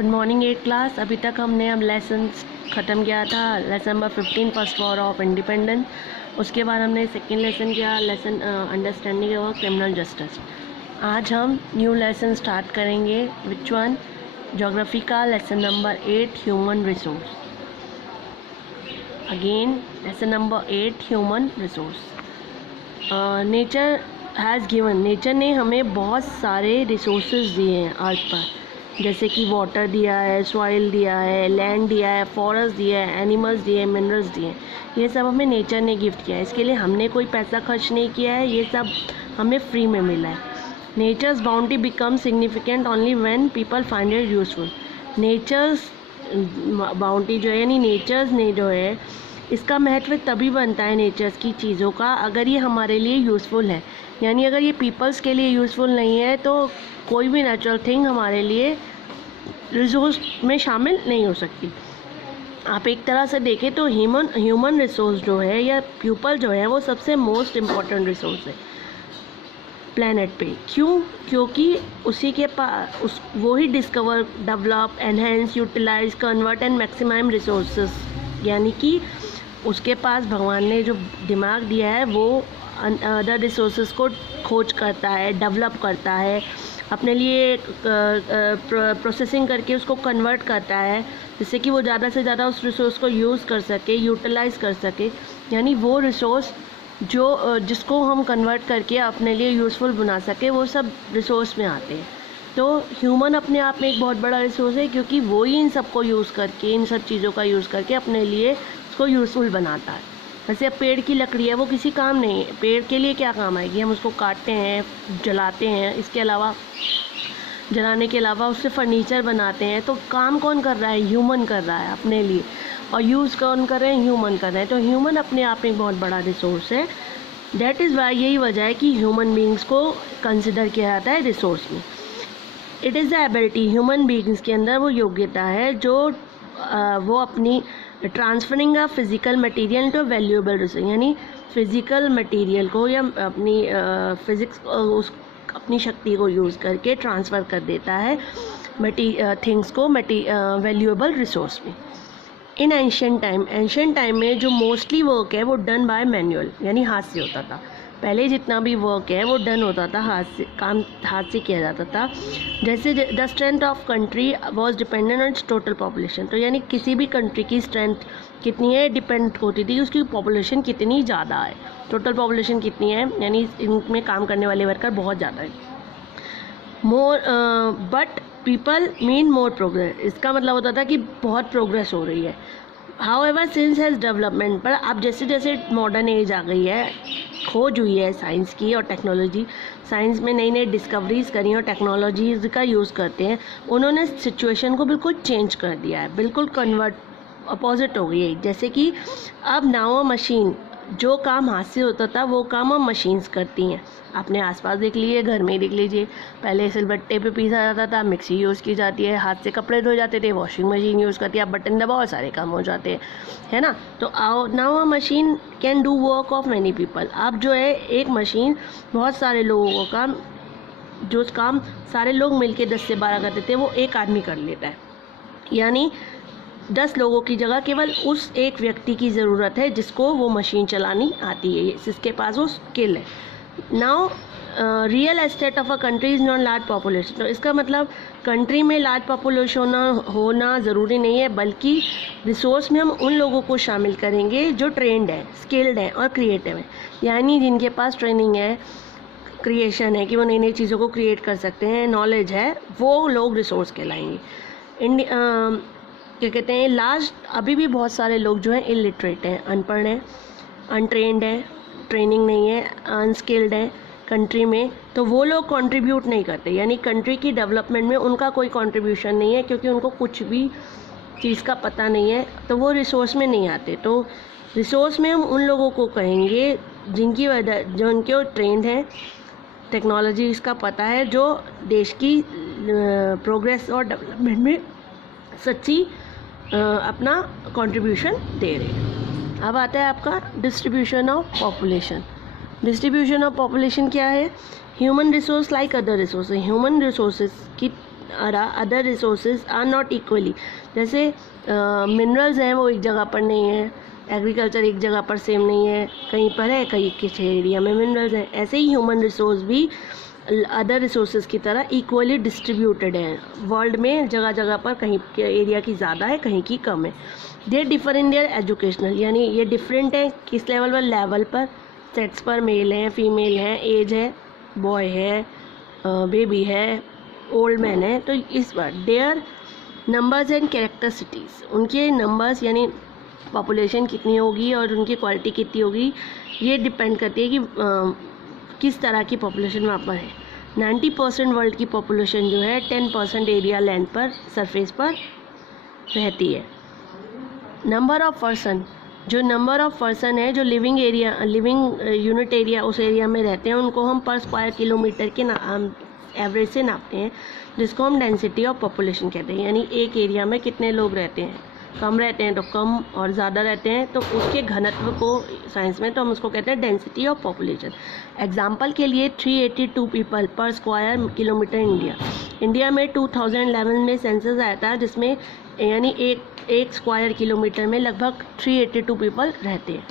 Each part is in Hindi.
Good morning 8 class. अभी तक हमने अब लेसन ख़त्म किया था, lesson number 15 first war of independence. उसके बाद हमने सेकेंड लेसन किया, lesson understanding of criminal justice. आज हम न्यू लेसन स्टार्ट करेंगे। Which one? ज्योग्राफी का lesson number 8 human resource. Again lesson number 8 human resource. Nature has given, nature ने हमें बहुत सारे रिसोर्सेज दिए हैं अर्थ पर, जैसे कि वाटर दिया है, सॉइल दिया है, लैंड दिया है, फॉरेस्ट दिया है, एनिमल्स दिए, मिनरल्स दिए। ये सब हमें नेचर ने गिफ्ट किया है, इसके लिए हमने कोई पैसा खर्च नहीं किया है, ये सब हमें फ्री में मिला है। Nature's bounty become significant only when people find it useful. Nature's bounty जो है, यानी नेचर्स ने जो है, इसका महत्व तभी बनता है नेचर्स की चीज़ों का अगर ये हमारे लिए यूज़फुल है। यानी अगर ये पीपल्स के लिए यूज़फुल नहीं है तो कोई भी नेचुरल थिंग हमारे लिए रिसोर्स में शामिल नहीं हो सकती। आप एक तरह से देखें तो ह्यूमन रिसोर्स जो है या पीपल जो है वो सबसे मोस्ट इम्पॉर्टेंट रिसोर्स है प्लेनेट पे। क्यों? क्योंकि उसी के पास वो ही discover, develop, enhance, utilise, convert and maximise resources, यानी कि उसके पास भगवान ने जो दिमाग दिया है वो अदर रिसोर्सेज को खोज करता है, डेवलप करता है, अपने लिए प्रोसेसिंग करके उसको कन्वर्ट करता है जिससे कि वो ज़्यादा से ज़्यादा उस रिसोर्स को यूज़ कर सके, यूटिलाइज़ कर सके। यानी वो रिसोर्स जो जिसको हम कन्वर्ट करके अपने लिए यूज़फुल बना सके, वो सब रिसोर्स में आते हैं। तो ह्यूमन अपने आप में एक बहुत बड़ा रिसोर्स है क्योंकि वो ही इन सब को यूज़ करके, इन सब चीज़ों का यूज़ करके अपने लिए उसको यूज़फुल बनाता है। जैसे अब पेड़ की लकड़ी है, वो किसी काम नहीं है, पेड़ के लिए क्या काम आएगी? हम उसको काटते हैं, जलाते हैं, इसके अलावा जलाने के अलावा उससे फर्नीचर बनाते हैं। तो काम कौन कर रहा है? ह्यूमन कर रहा है अपने लिए, और यूज़ कौन कर रहे हैं? ह्यूमन कर रहे हैं। तो ह्यूमन अपने आप में एक बहुत बड़ा रिसोर्स है। दैट इज़ वाई, यही वजह है कि ह्यूमन बींग्स को कंसिडर किया जाता है रिसोर्स में। It is the ability, human beings के अंदर वो योग्यता है जो वो अपनी transferring a physical material to valuable resource, यानी फिज़िकल मटेरियल को या अपनी फिज़िक्स उस अपनी शक्ति को यूज़ करके ट्रांसफ़र कर देता है थिंग्स को वैल्यूएबल रिसोर्स में। इन एंशिएंट टाइम में जो मोस्टली वर्क है वो डन बाय मैनुअल, यानी हाथ से होता था। पहले जितना भी वर्क है वो डन होता था हाथ से, काम हाथ से किया जाता था। जैसे the strength of country was dependent on it's total population, तो यानी किसी भी कंट्री की स्ट्रेंथ कितनी है डिपेंड होती थी उसकी पॉपुलेशन कितनी ज़्यादा है। टोटल पॉपुलेशन कितनी है, यानी इनमें काम करने वाले वर्कर बहुत ज़्यादा है। But people mean more progress, इसका मतलब होता था कि बहुत प्रोग्रेस हो रही है। हाउएवर सिंस हैज़ डेवलपमेंट, पर अब जैसे जैसे मॉडर्न एज आ गई है, खोज हुई है साइंस की और टेक्नोलॉजी, साइंस में नई नई डिस्कवरीज करी और टेक्नोलॉजीज़ का यूज़ करते हैं, उन्होंने सिचुएशन को बिल्कुल चेंज कर दिया है, बिल्कुल कन्वर्ट अपोजिट हो गई है। जैसे कि अब नाउ मशीन, जो काम हाथ से होता था वो काम अब मशीन्स करती हैं। अपने आसपास देख लीजिए, घर में ही देख लीजिए, पहले सिलबट्टे पे पीसा जाता था, मिक्सी यूज़ की जाती है, हाथ से कपड़े धोए जाते थे, वॉशिंग मशीन यूज़ करती है, अब बटन दबाओ सारे काम हो जाते हैं, है ना। तो now a machine can do work of many people. अब जो है एक मशीन बहुत सारे लोगों को काम, जो काम सारे लोग मिलके 10 से 12 करते थे वो एक आदमी कर लेता है। यानी 10 लोगों की जगह केवल उस एक व्यक्ति की ज़रूरत है जिसको वो मशीन चलानी आती है, जिसके पास वो स्किल है। Now real estate of a country is not large population, तो इसका मतलब कंट्री में लार्ज पॉपुलेशन होना ज़रूरी नहीं है, बल्कि रिसोर्स में हम उन लोगों को शामिल करेंगे जो ट्रेंड है, स्किल्ड है और क्रिएटिव है, यानी जिनके पास ट्रेनिंग है, क्रिएशन है कि वो नई नई चीज़ों को क्रिएट कर सकते हैं, नॉलेज है, वो लोग रिसोर्स कहलाएंगे। क्या कहते हैं, लास्ट अभी भी बहुत सारे लोग जो हैं इलिटरेट हैं, अनपढ़ हैं, अनट्रेंड हैं, ट्रेनिंग नहीं है, अनस्किल्ड है कंट्री में, तो वो लोग कंट्रीब्यूट नहीं करते, यानी कंट्री की डेवलपमेंट में उनका कोई कंट्रीब्यूशन नहीं है क्योंकि उनको कुछ भी चीज़ का पता नहीं है, तो वो रिसोर्स में नहीं आते। तो रिसोर्स में हम उन लोगों को कहेंगे जिनकी वजह, जो उनके ट्रेंड हैं, टेक्नोलॉजी इसका पता है, जो देश की प्रोग्रेस और डेवलपमेंट में सच्ची अपना कंट्रीब्यूशन दे रहे हैं। अब आता है आपका distribution of population. Distribution of population क्या है? Human resource like other resource, human resources की other resources are not equally. जैसे मिनरल्स हैं वो एक जगह पर नहीं है, एग्रीकल्चर एक जगह पर सेम नहीं है, कहीं पर है कहीं किसी एरिया में मिनरल्स हैं। ऐसे ही ह्यूमन रिसोर्स भी अदर रिसोर्सेज की तरह इक्वली डिस्ट्रीब्यूटेड हैं वर्ल्ड में, जगह जगह पर, कहीं के एरिया की ज़्यादा है कहीं की कम है। They differ in their educational, यानी ये डिफरेंट है किस लेवल पर, सेक्स पर, मेल हैं फीमेल हैं, एज है, बॉय है, बेबी है, ओल्ड मैन है। तो इस बार देयर नंबर्स एंड कैरेक्टरिस्टिक्स, उनके नंबर्स यानी पॉपुलेशन कितनी होगी और उनकी क्वालिटी कितनी होगी, ये डिपेंड करती है कि किस तरह की पॉपुलेशन वहाँ पर है। 90% वर्ल्ड की पॉपुलेशन जो है 10% एरिया लैंड पर, सरफेस पर रहती है। नंबर ऑफ पर्सन, जो नंबर ऑफ पर्सन है जो लिविंग यूनिट एरिया उस एरिया में रहते हैं, उनको हम पर स्क्वायर किलोमीटर के एवरेज से नापते हैं, जिसको हम डेंसिटी ऑफ पॉपुलेशन कहते हैं। यानी एक एरिया में कितने लोग रहते हैं, कम रहते हैं तो कम, और ज़्यादा रहते हैं तो उसके घनत्व को साइंस में तो हम उसको कहते हैं डेंसिटी ऑफ पॉपुलेशन। एग्जांपल के लिए 382 पीपल पर स्क्वायर किलोमीटर इंडिया में 2011 में सेंसस आया था, जिसमें यानी एक स्क्वायर किलोमीटर में लगभग 382 पीपल रहते हैं।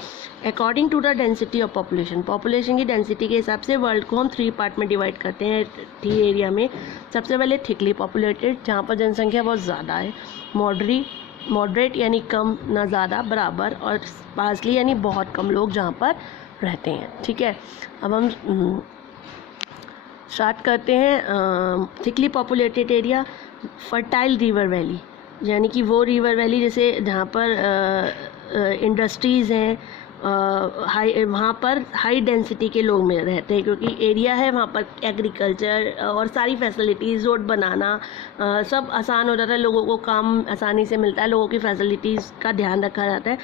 According to the density of population की डेंसिटी के हिसाब से वर्ल्ड को हम 3 पार्ट में डिवाइड करते हैं 3 एरिया में। सबसे पहले थिकली पॉपुलेटेड, जहाँ पर जनसंख्या बहुत ज़्यादा है, मॉडरेट यानी कम ना ज़्यादा, बराबर, और स्पार्सली यानी बहुत कम लोग जहाँ पर रहते हैं। ठीक है, अब हम स्टार्ट करते हैं। Thickly populated area, fertile river valley, यानी कि वो रिवर वैली जैसे जहाँ पर इंडस्ट्रीज़ हैं, वहाँ पर हाई डेंसिटी के लोग में रहते हैं, क्योंकि एरिया है वहाँ पर एग्रीकल्चर और सारी फैसिलिटीज़, रोड बनाना सब आसान हो जाता है, लोगों को काम आसानी से मिलता है, लोगों की फैसिलिटीज़ का ध्यान रखा जाता है,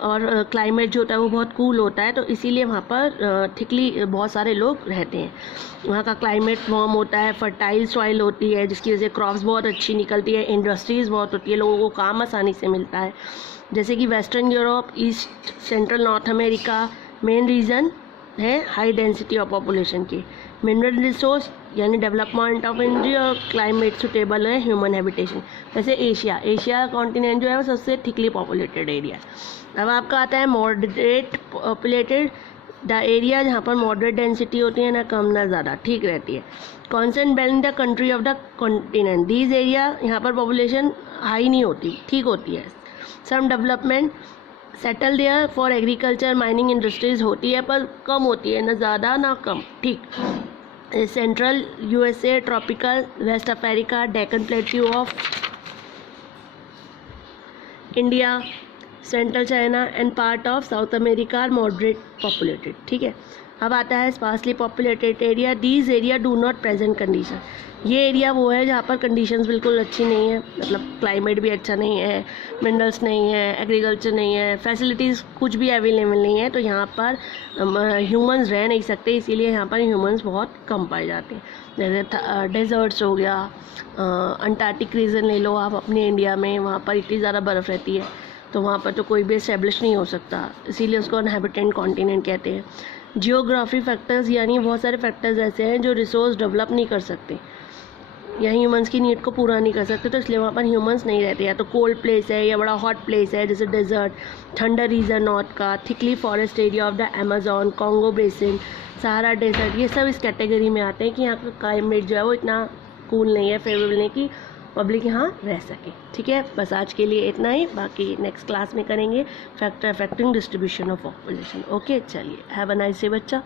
और क्लाइमेट जो होता है वो बहुत कूल होता है, तो इसीलिए वहाँ पर थिकली बहुत सारे लोग रहते हैं। वहाँ का क्लाइमेट वार्म होता है, फर्टाइल सॉइल होती है जिसकी वजह से क्रॉप्स बहुत अच्छी निकलती है, इंडस्ट्रीज़ बहुत होती है, लोगों को काम आसानी से मिलता है। जैसे कि western Europe, east central north America main reason है हाई डेंसिटी ऑफ पॉपुलेशन की। मिनरल रिसोर्स यानी डेवलपमेंट ऑफ इंडिया और क्लाइमेट सुटेबल है ह्यूमन हैबिटेशन। जैसे एशिया कॉन्टिनेंट जो है वो सबसे थिकली पॉपुलेटेड एरिया है। अब आपका आता है मॉडरेट पॉपुलेटेड, द एरिया जहाँ पर मॉडरेट डेंसिटी होती है, ना कम ना ज़्यादा, ठीक रहती है। Constant belt the country of the continent, these area यहाँ पर पॉपुलेशन हाई नहीं होती, ठीक होती है। Some development settle there for agriculture mining industries होती है, पर कम होती है, ना ज़्यादा ना कम, ठीक। Central USA, tropical west Africa, Deccan plateau of India, central China and part of South America are moderate populated, ठीक है। अब आता है sparsely populated area, these area do not present condition, ये एरिया वो है जहाँ पर कंडीशंस बिल्कुल अच्छी नहीं है, मतलब क्लाइमेट भी अच्छा नहीं है, मिनरल्स नहीं है, एग्रीकल्चर नहीं है, फैसिलिटीज़ कुछ भी अवेलेबल नहीं है, तो यहाँ पर ह्यूमंस रह नहीं सकते, इसीलिए यहाँ पर ह्यूमंस बहुत कम पाए जाते हैं। जैसे डेजर्ट्स हो गया, अंटार्कटिक रीजन ले लो आप अपने इंडिया में, वहाँ पर इतनी ज़्यादा बर्फ़ रहती है, तो वहाँ पर तो कोई भी एस्टेब्लिश नहीं हो सकता, इसीलिए उसको अनहैबिटेंट कॉन्टिनेंट कहते हैं। जियोग्राफी फैक्टर्स, यानी बहुत सारे फैक्टर्स ऐसे हैं जो रिसोर्स डेवलप नहीं कर सकते या ह्यूमंस की नीड को पूरा नहीं कर सकते, तो इसलिए वहाँ पर ह्यूमंस नहीं रहते। या तो कोल्ड प्लेस है या बड़ा हॉट प्लेस है, जैसे डेजर्ट, ठंडा रीजन नॉर्थ का, thickly forest area of the Amazon, Congo basin, Sahara desert, ये सब इस कैटेगरी में आते हैं कि यहाँ का क्लाइमेट जो है वो इतना कूल नहीं है, फेवरेबल नहीं कि पब्लिक यहाँ रह सके। ठीक है, बस आज के लिए इतना ही, बाकी नेक्स्ट क्लास में करेंगे factor affecting distribution of population. Okay, चलिए, हैव अ नाइस डे बच्चा।